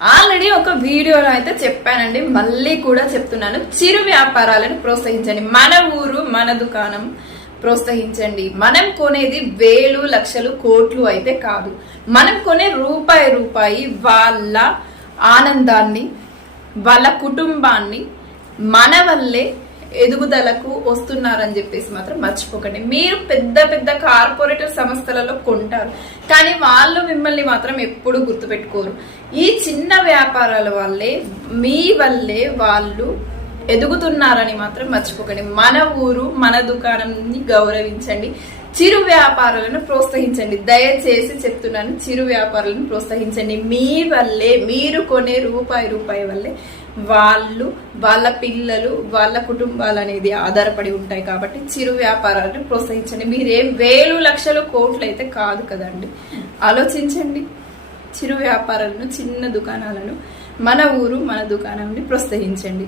Already ఒక వీడియోలో అయితే చెప్పానండి మళ్ళీ కూడా చెప్తున్నాను. చిరు వ్యాపారాలను ప్రోత్సహించండి. మన ఊరు మన దుకాణం ప్రోత్సహించండి. మనం కొనేది వేలు లక్షలు కోట్లు అయితే కాదు. మనం కొనే రూపాయి రూపాయి వాళ్ళ ఆనందాన్ని వాళ్ళ కుటుంబాన్ని మన వల్లే ఎదుగుదలకు వస్తున్నారని చెప్పేసి మాత్రం మర్చిపోకండి. మీరు పెద్ద పెద్ద కార్పొరేటర్ సంస్థలలో కొంటారు. కానీ వాళ్ళు మిమ్మల్ని మాత్రం ఎప్పుడు గుర్తుపెట్టుకోరు. ఈ చిన్న వ్యాపారాల వల్లే మీ వల్లే వాళ్ళు ఎదుగుతున్నారని మాత్రం మర్చిపోకండి. మన ఊరు మన దుకాణంని గౌరవించండి. చిరు వ్యాపారాలను ప్రోత్సహించండి. దయచేసి చెప్తున్నాను చిరు వ్యాపారాలను ప్రోత్సహించండి. మీ వల్లే మీరు కొనే రూపాయి రూపాయి వల్లే వాళ్ళు వాళ్ళ పిల్లలు వాళ్ళ కుటుంబాలు అనేది ఆధారపడి ఉంటాయి కాబట్టి చిరు వ్యాపారాలను ప్రోత్సహించండి. మీరేం వేలు లక్షలు కోట్లు అయితే కాదు కదండి. ఆలోచించండి. చిరు వ్యాపారాలను చిన్న దుకాణాలను మన ఊరు మన దుకాణాన్ని ప్రోత్సహించండి.